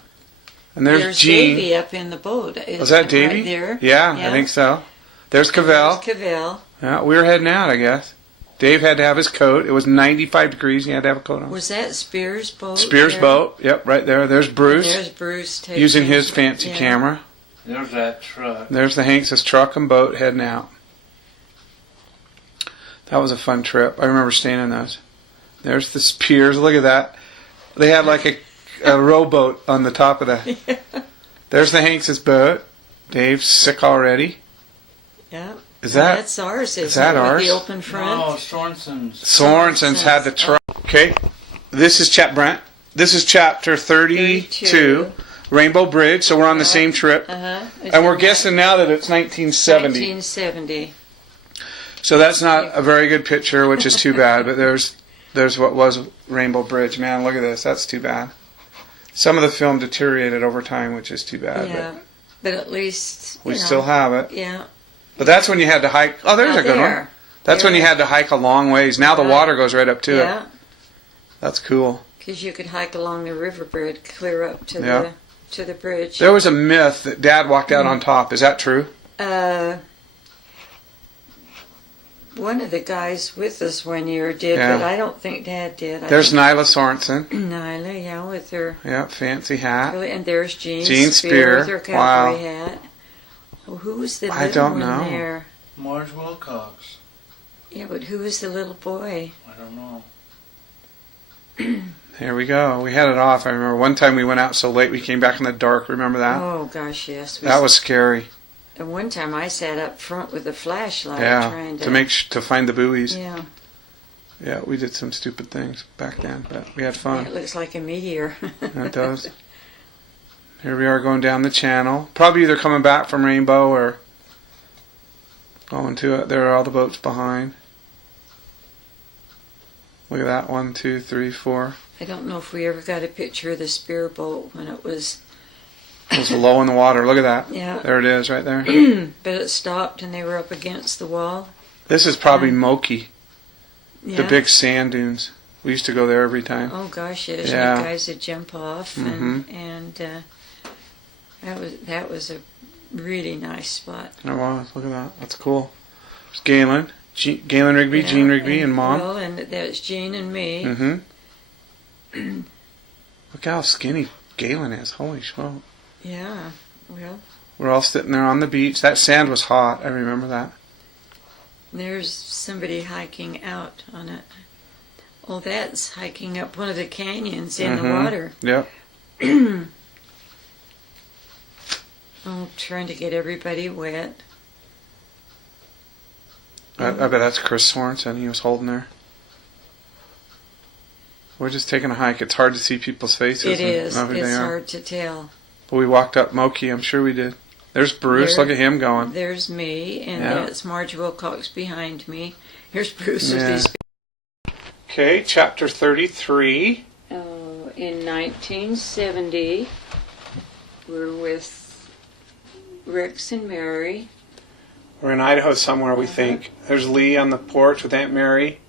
And there's Gene. Davy up in the boat. Was that Davy? Right there? Yeah, I think so. There's Cavell. There's Cavell. Yeah, we were heading out, I guess. Dave had to have his coat. It was 95 degrees. He had to have a coat on. Was that Spears' boat? Spears' boat. Yep, right there. There's Bruce. There's Bruce using his fancy camera. There's that truck. There's the Hanks' truck and boat heading out. That was a fun trip. I remember staying in those. There's the Spears. Look at that. They had like a rowboat on the top of the... Yeah. There's the Hanks' boat. Dave's sick already. Yeah. That's ours. Is that ours? The open front? No, Sorensen's. Sorensen's had the truck. Okay. This is Brent. This is chapter 32. Rainbow Bridge. So we're on the same trip. And we're guessing now that it's 1970. 1970. So that's not a very good picture, which is too bad. But there's what was Rainbow Bridge. Man, look at this. That's too bad. Some of the film deteriorated over time, which is too bad. Yeah. But at least we still have it. Yeah. But that's when you had to hike. Oh, there's a good one. That's when you had to hike a long ways. Now the water goes right up to it. That's cool. Because you could hike along the riverbed, clear up to the bridge. There was a myth that Dad walked out on top. Is that true? One of the guys with us one year did, but I don't think Dad did. There's Nyla Sorensen. Nyla, with her fancy hat. And there's Gene Spear with her cowboy hat. Well, who was the little one there? Marge Wilcox. Yeah, but who was the little boy? I don't know. Here we go. We had it off. I remember one time we went out so late we came back in the dark. Remember that? Oh gosh, yes. That was scary. And one time I sat up front with a flashlight trying to find the buoys. Yeah. Yeah, we did some stupid things back then, but we had fun. It looks like a meteor. It does. Here we are going down the channel. Probably either coming back from Rainbow or going to it. There are all the boats behind. Look at that. 1, 2, 3, 4. I don't know if we ever got a picture of the spear boat when it was... It was low in the water. Look at that. Yeah. There it is right there. But it stopped and they were up against the wall. This is probably Moki. Yeah. The big sand dunes. We used to go there every time. Oh gosh, yes. Yeah. The guys would jump off and that was a really nice spot. It was. Look at that. That's cool. There's Galen. Galen Rigby, Gene Rigby, and Mom. Well, and that's Gene and me. Mm-hmm. Look how skinny Galen is. Holy smokes. Yeah, well. We're all sitting there on the beach. That sand was hot. I remember that. There's somebody hiking out on it. Oh, that's hiking up one of the canyons in the water. Yep. Oh, trying to get everybody wet. I bet that's Chris Sorensen. He was holding there. We're just taking a hike. It's hard to see people's faces. It is. It's hard to tell. But we walked up Moki. I'm sure we did. There's Bruce. Look at him going. There's me, and that's Marge Wilcox behind me. Here's Bruce with these. Okay, chapter 33. Oh, in 1970, we're with Rex and Mary. We're in Idaho somewhere, we think. There's Lee on the porch with Aunt Mary.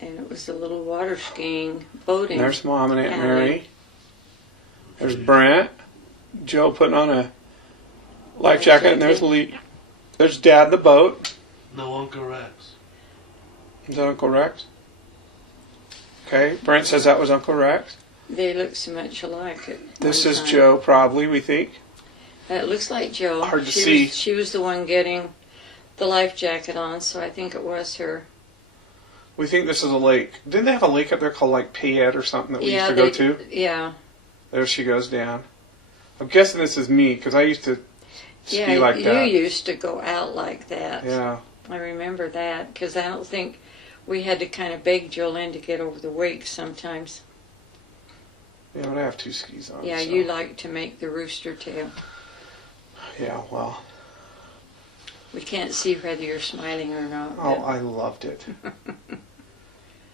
And it was a little water skiing, boating. And there's Mom and Aunt Mary. There's Brent. Joe putting on a life jacket. And there's Lee. There's Dad in the boat. No, Uncle Rex. Is that Uncle Rex? Okay, Brent says that was Uncle Rex. They look so much alike. This is Joe, probably, we think. It looks like Joe. Hard to see. She was the one getting the life jacket on, so I think it was her. We think this is a lake. Didn't they have a lake up there called like Payette or something that we used to go to? Yeah. There she goes down. I'm guessing this is me because I used to ski like that. Yeah, you used to go out like that. Yeah. I remember that because I don't think we had to kind of beg Jolene to get over the wake sometimes. Yeah, but I have 2 skis on. Yeah, so. you like to make the rooster tail. Yeah, well. We can't see whether you're smiling or not. Oh, I loved it.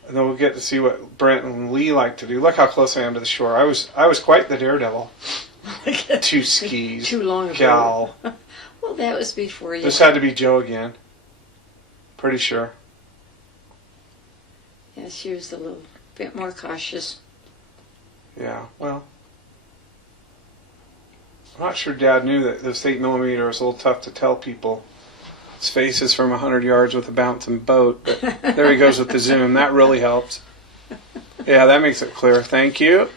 And then we'll get to see what Brent and Lee like to do. Look how close I am to the shore. I was quite the daredevil. 2 skis. Too long ago. Gal. Well, that was before you. This had to be Joe again. Pretty sure. Yeah, she was a little bit more cautious. Yeah, well. I'm not sure Dad knew that this 8mm was a little tough to tell people. His face is from 100 yards with a bouncing boat, but there he goes with the zoom. That really helps. Yeah, that makes it clear. Thank you.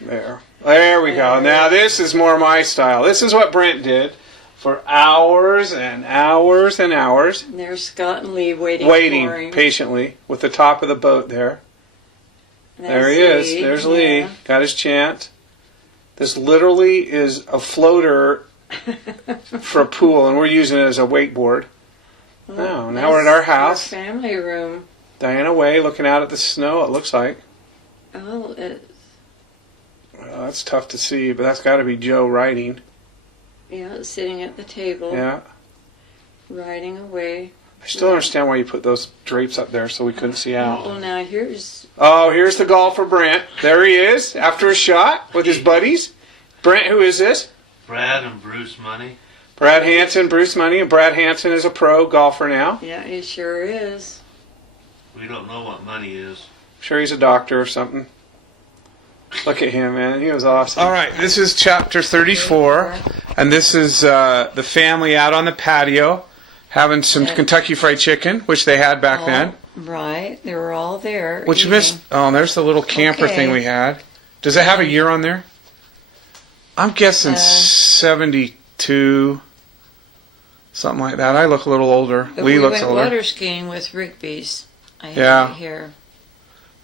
There we go. Now this is more my style. This is what Brent did for hours and hours and hours. And there's Scott and Lee waiting patiently with the top of the boat there. There he is. Lee. There's Lee. Got his chance. This literally is a floater for a pool, and we're using it as a wakeboard. Well, now we're at our house. Our family room. Diana Way looking out at the snow, it looks like. Oh, Well, that's tough to see, but that's got to be Joe writing. yeah, sitting at the table. Yeah. Writing away. I still don't understand why you put those drapes up there so we couldn't see out. Well, now here's... Oh, here's the golfer, Brent. There he is, after a shot with his buddies. Brent, who is this? Brad and Bruce Money. Brad Hansen, Bruce Money. And Brad Hansen is a pro golfer now. Yeah, he sure is. We don't know what Money is. I'm sure he's a doctor or something. Look at him, man. He was awesome. All right, this is chapter 34. And this is the family out on the patio having some Kentucky Fried Chicken, which they had back then. Right, they were all there. Which missed... Oh, there's the little camper thing we had. Does it have a year on there? I'm guessing 72, something like that. I look a little older. Lee looks older. We went water skiing with Rigby's. I have it here.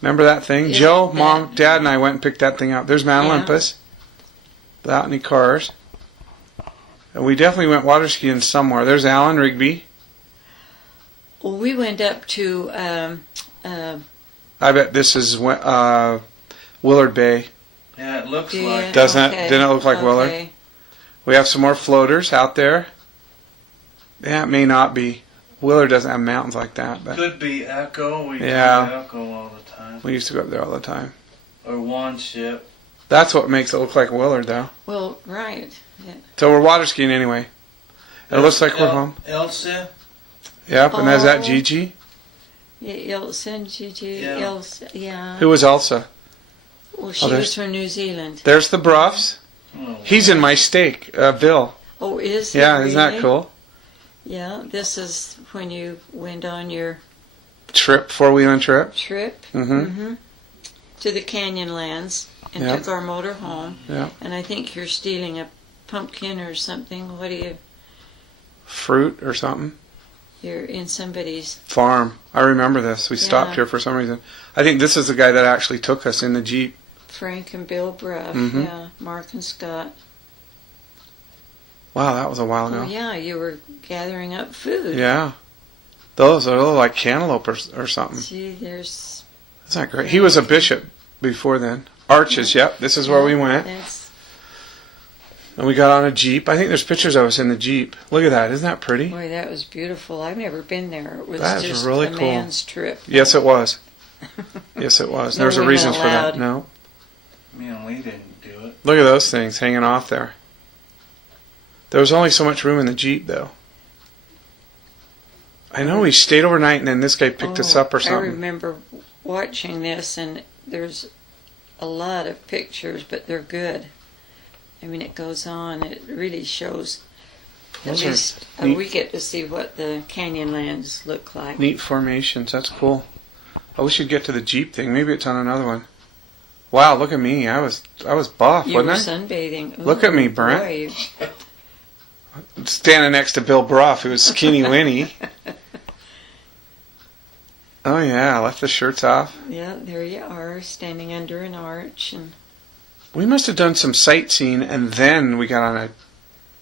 Remember that thing? Joe, Mom, Dad, and I went and picked that thing up. There's Mount Olympus. Without any cars. And we definitely went water skiing somewhere. There's Alan Rigby. Well, we went up to... I bet this is Willard Bay. Yeah, it looks like. Doesn't it? Didn't it look like Willard? We have some more floaters out there. Yeah, it may not be. Willard doesn't have mountains like that. But could be Echo. We do Echo all the time. We used to go up there all the time. Or One Ship. That's what makes it look like Willard, though. Well, right. Yeah. So we're water skiing anyway. It looks like we're home. Elsa? Yep, and there's that Gigi. Yeah, Elsa and Gigi. Yeah. Elsa, yeah. Who was Elsa? Well, she was from New Zealand. There's the Bruffs. Oh, He's in my stake, Bill. Oh, is he? Yeah, really? isn't that cool? Yeah, this is when you went on your... Trip, four-wheeling trip. Mm-hmm. To the Canyonlands and took our motor home. Yeah. And I think you're stealing a pumpkin or something. What do you... Fruit or something. You're in somebody's... Farm. I remember this. We stopped here for some reason. I think this is the guy that actually took us in the Jeep. Frank and Bill Bruff. Mm-hmm. Yeah, Mark and Scott. Wow, that was a while ago. Oh, yeah, you were gathering up food. Yeah. Those are like cantaloupe or something. See, there's... Isn't that great? He was a bishop before then. Arches, yep. This is where we went. And we got on a Jeep. I think there's pictures of us in the Jeep. Look at that. Isn't that pretty? Boy, that was beautiful. I've never been there. It was That's just really a cool. man's trip. Yes, it was. Yes, it was. No There's a women reason for that. allowed. No. Me and Lee didn't do it. Look at those things hanging off there. There was only so much room in the Jeep, though. I know we stayed overnight, and then this guy picked us up or something. I remember watching this, and there's a lot of pictures, but they're good. I mean, it goes on. It really shows. At least we get to see what the Canyonlands look like. Neat formations. That's cool. I wish you'd get to the Jeep thing. Maybe it's on another one. Wow, look at me. I was buff, you wasn't I? You were sunbathing. Ooh, look at me, Brent. Boy. Standing next to Bill Bruff, who was Skinny Winnie. Oh, yeah. I left the shirts off. Yeah, there you are, standing under an arch. And we must have done some sightseeing, and then we got on a...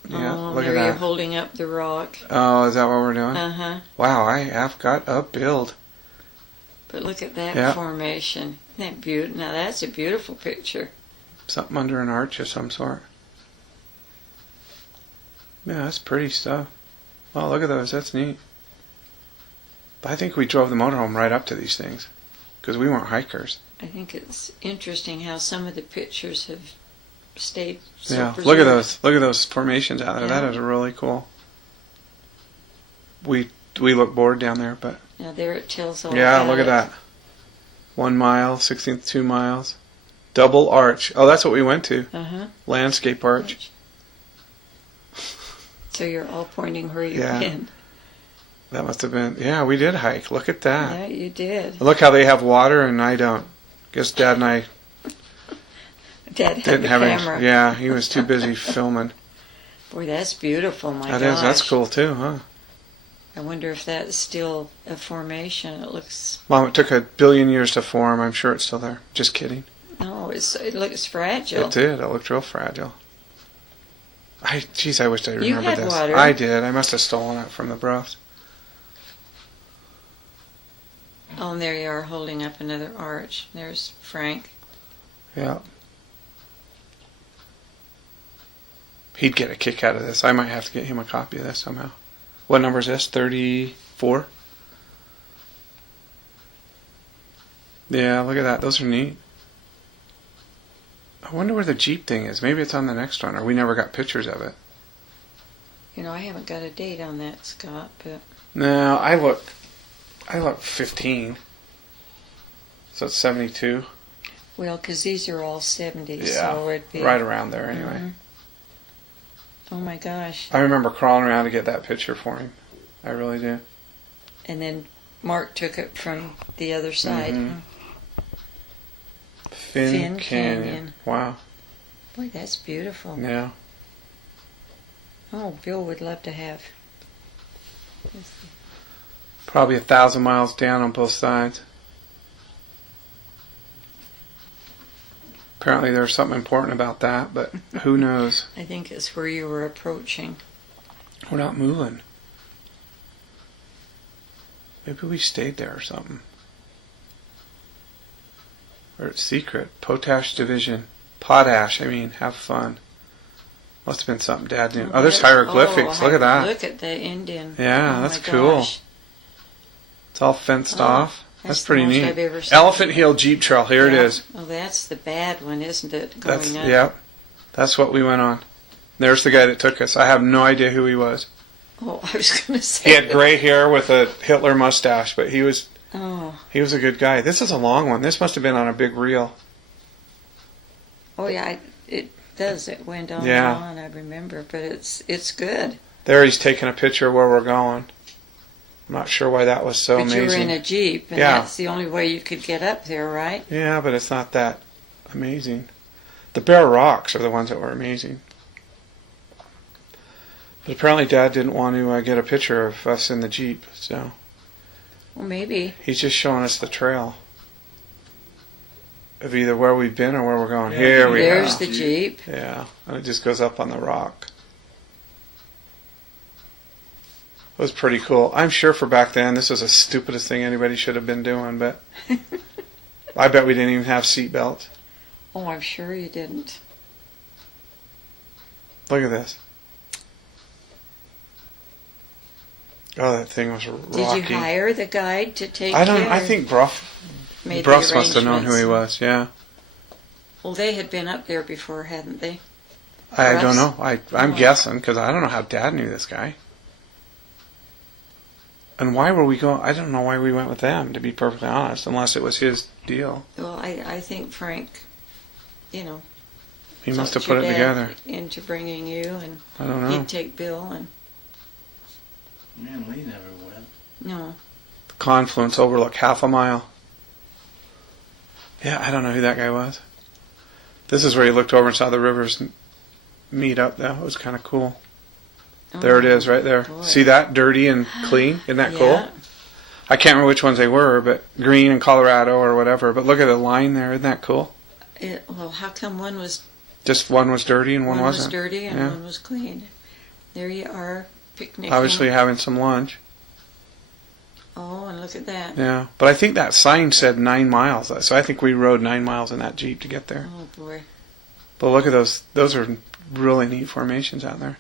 Yeah, look at that. There you're holding up the rock. Oh, is that what we're doing? Uh-huh. Wow, I have got a build. But look at that formation. that beautiful? Now that's a beautiful picture. Something under an arch of some sort. Yeah, that's pretty stuff. Oh, look at those. That's neat. But I think we drove the motorhome right up to these things because we weren't hikers. I think it's interesting how some of the pictures have stayed so Yeah, preserved. look at those. Look at those formations out there. Yeah. That is really cool. We look bored down there, but Now there it tells all yeah, about look at it. that. 1 mile, 16th 2 miles. Double arch. Oh, that's what we went to. Uh-huh. Landscape arch. So you're all pointing where you've Yeah. been. That must have been, yeah, we did hike. Look at that. Yeah, you did. Look how they have water and I don't. Guess Dad and I Dad had didn't the have camera. any. Yeah, he was too busy filming. Boy, that's beautiful, my That gosh. is, that's cool too, huh? I wonder if that's still a formation. It looks, Mom, it took 1 billion years to form. I'm sure it's still there. Just kidding. no, it looks fragile. It did. It looked real fragile. Geez, I wish I You remembered had this. water. I did. I must have stolen it from the bros. Oh, and there you are holding up another arch. There's Frank. Yeah. He'd get a kick out of this. I might have to get him a copy of this somehow. What number is this? 34? Yeah, look at that. Those are neat. I wonder where the Jeep thing is. Maybe it's on the next one, or we never got pictures of it. You know, I haven't got a date on that, Scott, but No, I looked 15. So it's 72. well, because these are all 70s, Yeah, so it'd be right around there anyway. Mhm. Oh my gosh! I remember crawling around to get that picture for him. I really do. And then Mark took it from the other side. Mhm. Huh? Finn, Finn Canyon. Canyon. Wow. Boy, that's beautiful. Yeah. Oh, Bill would love to have. Probably 1,000 miles down on both sides. Apparently there's something important about that, but who knows? I think it's where you were approaching. We're not moving. Maybe we stayed there or something. Or it's secret. Potash division. Potash, have fun. Must have been something Dad knew. Oh, there's hieroglyphics. Look at that. Look at the Indian. Yeah, Oh that's my cool. gosh. It's all fenced Oh, off. That's pretty the most neat. I've ever seen. Elephant Hill Jeep Trail. Here it Yeah. is. Oh, that's the bad one, isn't it? That's Going up. yeah. That's what we went on. There's the guy that took us. I have no idea who he was. Oh, I was going to say. He had gray hair with a Hitler mustache, but he was Oh, a good guy. This is a long one. This must have been on a big reel. oh yeah. It does. It went on Yeah. and on. I remember, but it's good. There he's taking a picture of where we're going. I'm not sure why that was so but amazing. you were in a Jeep, and Yeah. that's the only way you could get up there, right? Yeah, but it's not that amazing. The bare rocks are the ones that were amazing. But apparently Dad didn't want to get a picture of us in the Jeep, so Well, maybe. he's just showing us the trail of either where we've been or where we're going. Yeah, Here we There's go. the Jeep. Yeah, and it just goes up on the rock. It was pretty cool. I'm sure for back then this was the stupidest thing anybody should have been doing, but I bet we didn't even have seat belts. Oh, I'm sure you didn't. Look at this. Oh, that thing was rocky. Did you hire the guide to take I don't. you, I or think Bruff made the must have known who he arrangements? was. Yeah. Well, they had been up there before, hadn't they? I Bruff's? don't know. I'm Oh. guessing because I don't know how Dad knew this guy. And why were we going? I don't know why we went with them, to be perfectly honest, unless it was his deal. Well, I think Frank, He must have talked put your it dad together. into bringing you, and I don't know. he'd take Bill, and Man, we never went. no. The confluence overlook 1/2 mile. Yeah, I don't know who that guy was. This is where he looked over and saw the rivers meet up, though. It was kind of cool. There it is, right there. Boy. See that? Dirty and clean. Isn't that Yeah. cool? I can't remember which ones they were, but green and Colorado or whatever. But look at the line there. Isn't that cool? Well, how come one was Just one was dirty and one was wasn't. dirty and Yeah. one was clean? There you are, picnicking. Obviously having some lunch. Oh, and look at that. Yeah, but I think that sign said 9 miles, so I think we rode 9 miles in that Jeep to get there. Oh, boy. But look at those. Those are really neat formations out there.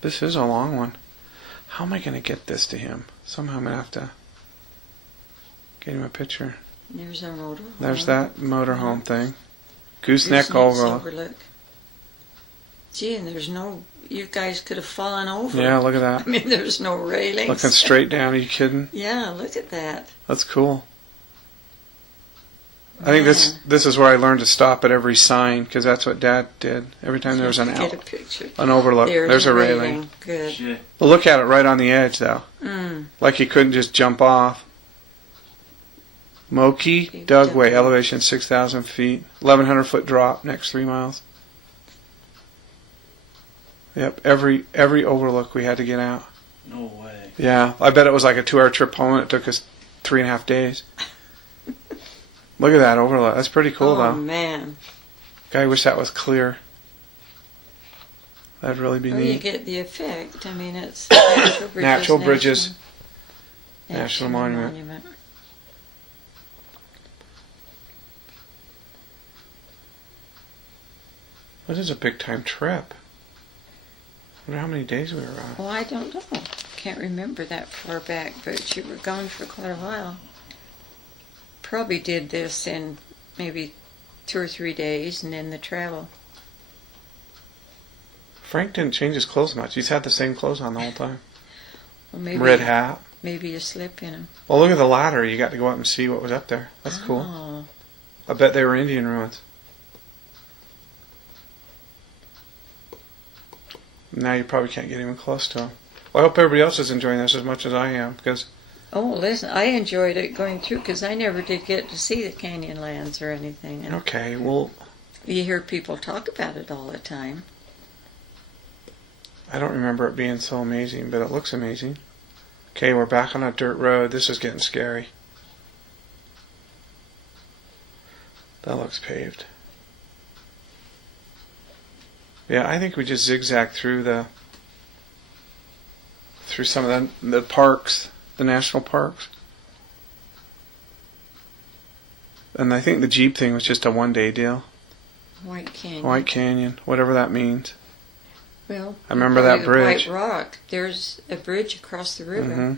This is a long one. How am I going to get this to him? Somehow I'm going to have to get him a picture. There's our motorhome. There's that motorhome thing. Gooseneck Overlook. Gee, and there's no... You guys could have fallen over. Yeah, look at that. I mean, there's no railings. Looking straight down. Are you kidding? Yeah, look at that. That's cool. I think this is where I learned to stop at every sign, because that's what Dad did. Every time there was an overlook, there's a railing. Good. But look at it right on the edge, though. Mm. Like you couldn't just jump off. Moki Dugway, elevation 6,000 feet, 1,100 foot drop, next 3 miles. Yep, every overlook we had to get out. No way. Yeah, I bet it was like a 2-hour trip home, and it took us 3.5 days. Look at that overlook. That's pretty cool, though. Oh, man. I wish that was clear. That'd really be neat. You get the effect. I mean, it's Natural Bridges National Monument. This is a big time trip. I wonder how many days we were on. Well, I don't know. Can't remember that far back, but you were gone for quite a while. Probably did this in maybe 2 or 3 days, and then the travel. Frank didn't change his clothes much. He's had the same clothes on the whole time. Well, maybe, red hat. Maybe you slip in them. Well, look at the ladder. You got to go up and see what was up there. That's cool. I bet they were Indian ruins. Now you probably can't get even close to them. Well, I hope everybody else is enjoying this as much as I am, because... Oh, listen, I enjoyed it going through, because I never did get to see the Canyonlands or anything. And okay, well... You hear people talk about it all the time. I don't remember it being so amazing, but it looks amazing. Okay, we're back on a dirt road. This is getting scary. That looks paved. Yeah, I think we just zigzag through some of the parks, the national parks. And I think the Jeep thing was just a one-day deal. White Canyon. White Canyon, whatever that means. Well, I remember that bridge. White Rock. There's a bridge across the river. Mm-hmm.